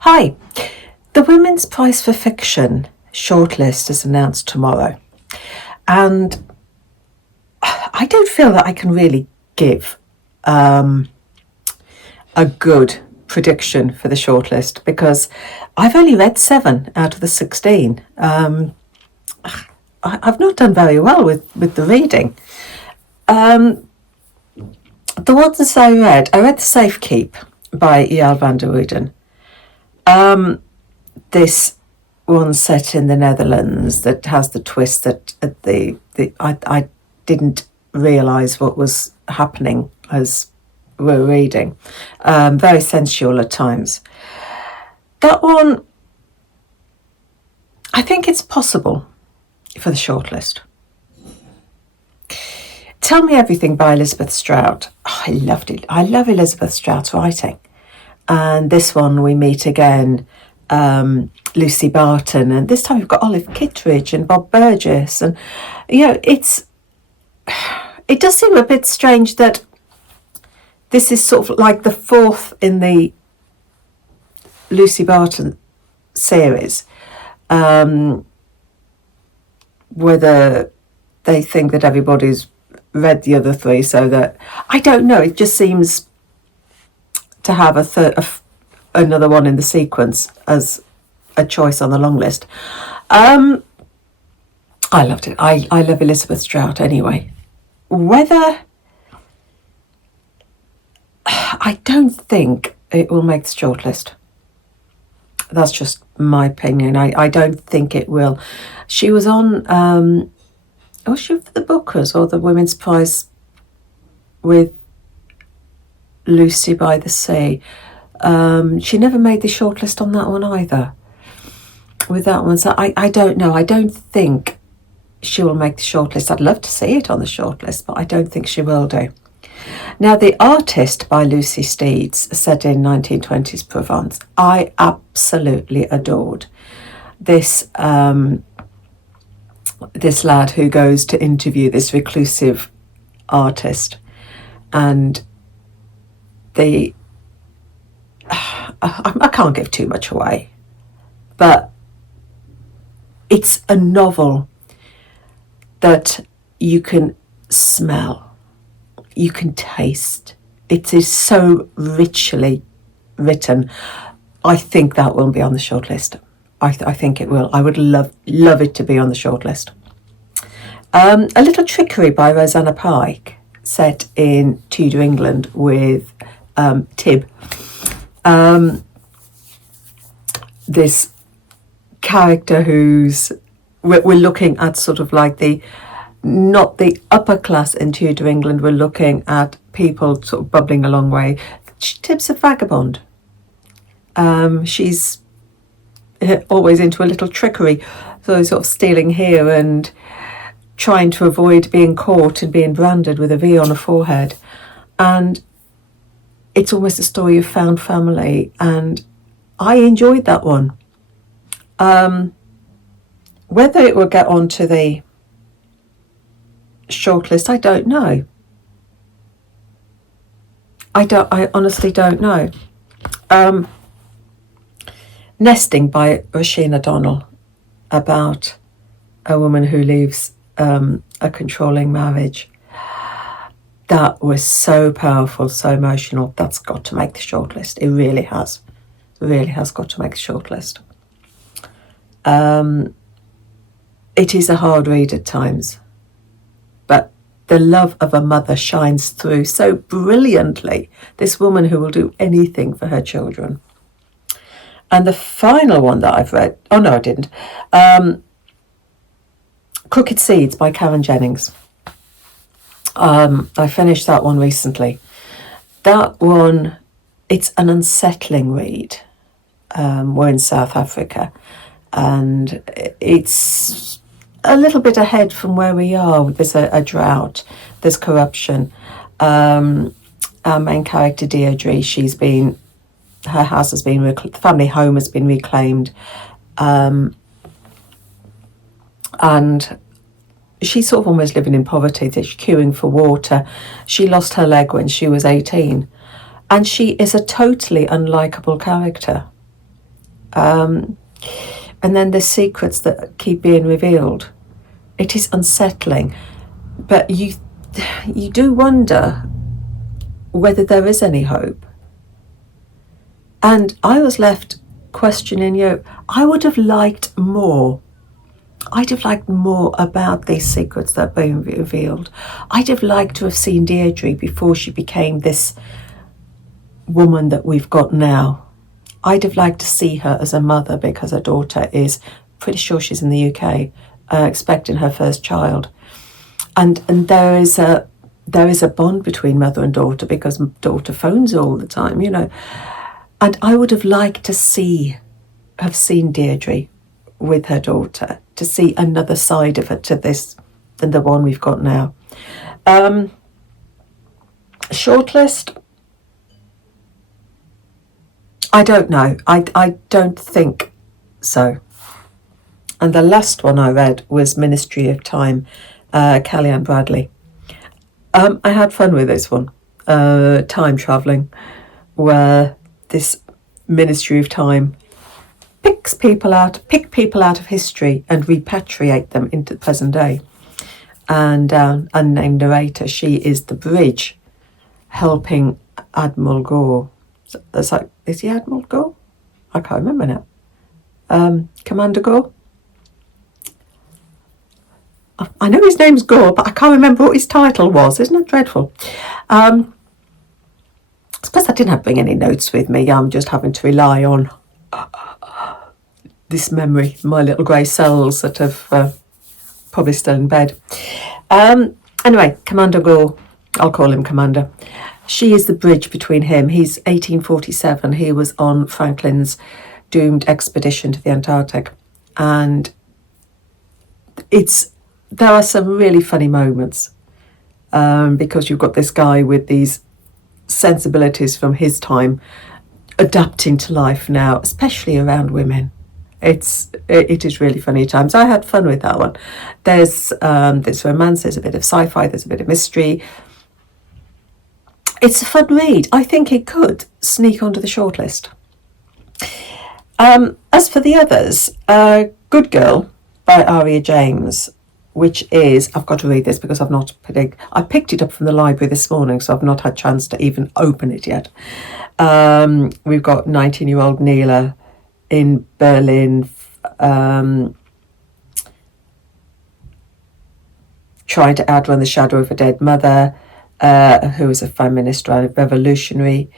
Hi. The Women's Prize for Fiction shortlist is announced tomorrow. And I don't feel that I can really give a good prediction for the shortlist because I've only read 7 out of the 16. I've not done very well with the reading. The ones I read The Safekeep by E.L. van der Weyden. This one set in the Netherlands that has the twist that I didn't realise what was happening as we're reading. Very sensual at times. That one, I think it's possible for the shortlist. Tell Me Everything by Elizabeth Strout. Oh, I loved it. I love Elizabeth Strout's writing. And this one we meet again, Lucy Barton, and this time we've got Olive Kittredge and Bob Burgess, and it does seem a bit strange that this is sort of like the 4th in the Lucy Barton series. Whether they think that everybody's read the other 3, so that I don't know. It just seems to have another one in the sequence as a choice on the long list. I loved it. I love Elizabeth Strout anyway. Whether I don't think it will make the shortlist. That's just my opinion. I don't think it will. She was on was she for the Bookers or the Women's Prize with Lucy by the Sea? She never made the shortlist on that one either. With that one, so I don't know. I don't think she will make the shortlist. I'd love to see it on the shortlist, but I don't think she will do. Now, The Artist by Lucy Steeds, set in 1920s Provence, I absolutely adored. This lad who goes to interview this reclusive artist, and I can't give too much away, but it's a novel that you can smell, you can taste. It is so richly written. I think that will be on the shortlist. I think it will. I would love it to be on the shortlist. A Little Trickery by Rosanna Pike, set in Tudor England with Tib. This character who's we're looking at sort of like not the upper class in Tudor England. We're looking at people sort of bubbling along way. Tib's a vagabond. She's always into a little trickery, so sort of stealing here and trying to avoid being caught and being branded with a V on her forehead. And it's almost a story of found family, and I enjoyed that one. Whether it will get onto the shortlist, I don't know. I honestly don't know. Nesting by Roisin Donnell, about a woman who leaves a controlling marriage. That was so powerful, so emotional. That's got to make the shortlist. It really has. It really has got to make the shortlist. It is a hard read at times, but the love of a mother shines through so brilliantly. This woman who will do anything for her children. And the final one that I've read, oh no, I didn't. Crooked Seeds by Karen Jennings. I finished that one recently. That one, it's an unsettling read. We're in South Africa, and it's a little bit ahead from where we are. There's a drought, there's corruption. Our main character, Deirdre, her house has been, the family home has been reclaimed, and she's sort of almost living in poverty. She's queuing for water. She lost her leg when she was 18, and she is a totally unlikable character. And then there's secrets that keep being revealed. It is unsettling, but you do wonder whether there is any hope. And I was left questioning, I would have liked more. I'd have liked more about these secrets that are being revealed. I'd have liked to have seen Deirdre before she became this woman that we've got now. I'd have liked to see her as a mother, because her daughter is, pretty sure she's in the UK, expecting her first child. And there is a bond between mother and daughter, because daughter phones her all the time, And I would have liked to have seen Deirdre with her daughter, to see another side of her to this than the one we've got now. Shortlist, I don't know. I don't think so. And the last one I read was Ministry of Time, Kellyanne Bradley. I had fun with this one. Time travelling, where this Ministry of Time pick people out of history and repatriate them into the present day. And unnamed narrator, she is the bridge helping Admiral Gore. That's like, is he Admiral Gore? I can't remember now. Commander Gore? I know his name's Gore, but I can't remember what his title was. Isn't that dreadful? I suppose I didn't bring any notes with me. I'm just having to rely on this memory, my little grey cells that have probably still in bed. Anyway, Commander Gore, I'll call him Commander. She is the bridge between him. He's 1847. He was on Franklin's doomed expedition to the Antarctic. And there are some really funny moments, because you've got this guy with these sensibilities from his time adapting to life now, especially around women. It is really funny at times. I had fun with that one. There's romance, there's a bit of sci-fi, there's a bit of mystery. It's a fun read. I think it could sneak onto the shortlist. As for the others, Good Girl by Aria James, which is, I've got to read this because I picked it up from the library this morning, so I've not had a chance to even open it yet. We've got 19-year-old Neela in Berlin, trying to outrun the shadow of a dead mother, who is a feminist and a revolutionary.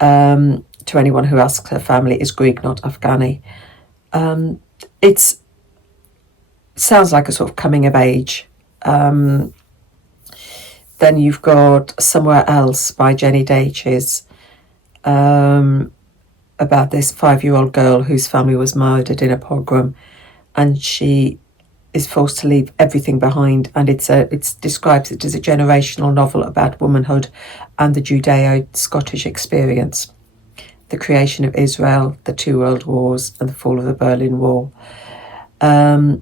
To anyone who asks, her family is Greek, not Afghani. It sounds like a sort of coming of age. Then you've got Somewhere Else by Jenny Daches, about this 5-year-old girl whose family was murdered in a pogrom, and she is forced to leave everything behind. And it describes it as a generational novel about womanhood and the Judeo-Scottish experience, the creation of Israel, the 2 world wars, and the fall of the Berlin Wall. That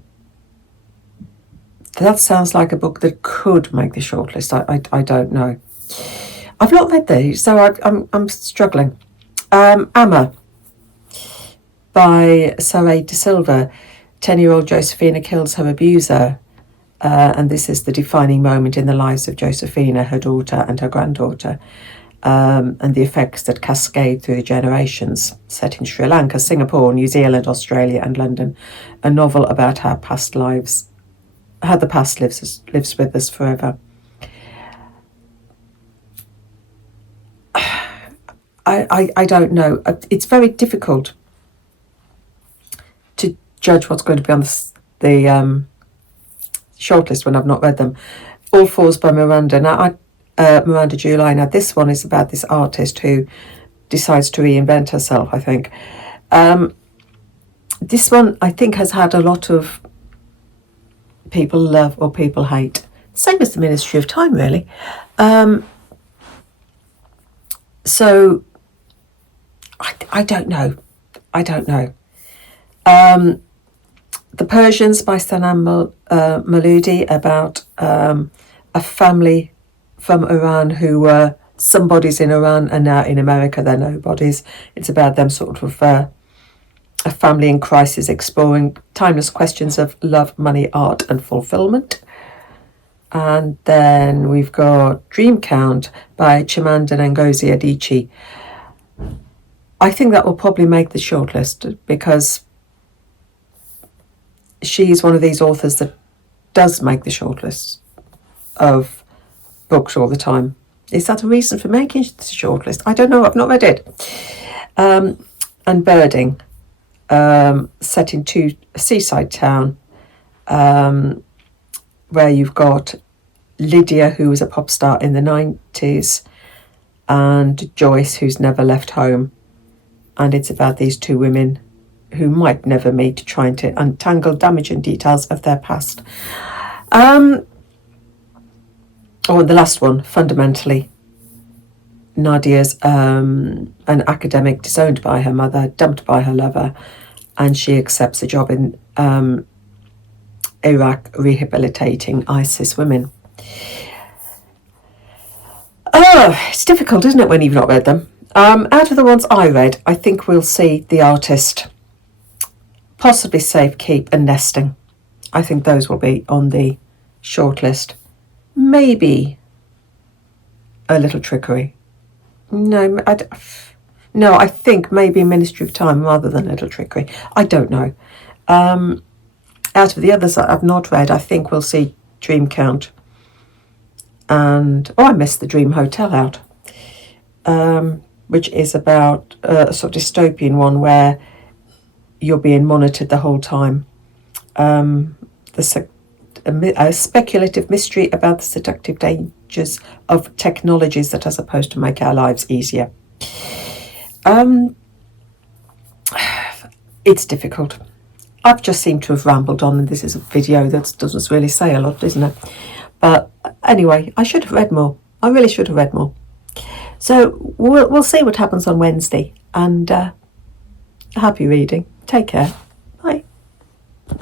sounds like a book that could make the shortlist. I don't know. I've not read these, so I'm struggling. Amma by Saray De Silva. 10-year-old Josephina kills her abuser, and this is the defining moment in the lives of Josephina, her daughter, and her granddaughter, and the effects that cascade through the generations. Set in Sri Lanka, Singapore, New Zealand, Australia, and London. A novel about how the past lives with us forever. I don't know. It's very difficult to judge what's going to be on the shortlist when I've not read them. All Fours by Miranda. Now, Miranda July. Now, this one is about this artist who decides to reinvent herself, I think. This one, I think, has had a lot of people love or people hate. Same as the Ministry of Time, really. So, I don't know. The Persians by Sanam Maludi, about a family from Iran who were somebodies in Iran and now in America they're nobodies. It's about them sort of A Family in Crisis, exploring timeless questions of love, money, art and fulfillment. And then we've got Dream Count by Chimamanda Ngozi Adichie. I think that will probably make the shortlist because she's one of these authors that does make the shortlist of books all the time. Is that a reason for making the shortlist? I don't know. I've not read it. And Birding, set in a seaside town, where you've got Lydia, who was a pop star in the 90s, and Joyce, who's never left home. And it's about these two women who might never meet, trying to untangle damaging details of their past. The last one, Fundamentally. Nadia's an academic disowned by her mother, dumped by her lover, and she accepts a job in Iraq rehabilitating ISIS women. Oh, it's difficult, isn't it, when you've not read them? Out of the ones I read, I think we'll see The Artist, possibly Safekeep and Nesting. I think those will be on the shortlist. Maybe A Little Trickery. No, I think maybe Ministry of Time rather than Little Trickery. I don't know. Out of the others that I've not read, I think we'll see Dream Count. And, I missed The Dream Hotel out, which is about a sort of dystopian one where you're being monitored the whole time. A speculative mystery about the seductive dangers of technologies that are supposed to make our lives easier. It's difficult. I've just seemed to have rambled on, and this is a video that doesn't really say a lot, isn't it? But anyway, I should have read more. I really should have read more. So we'll see what happens on Wednesday, and happy reading. Take care.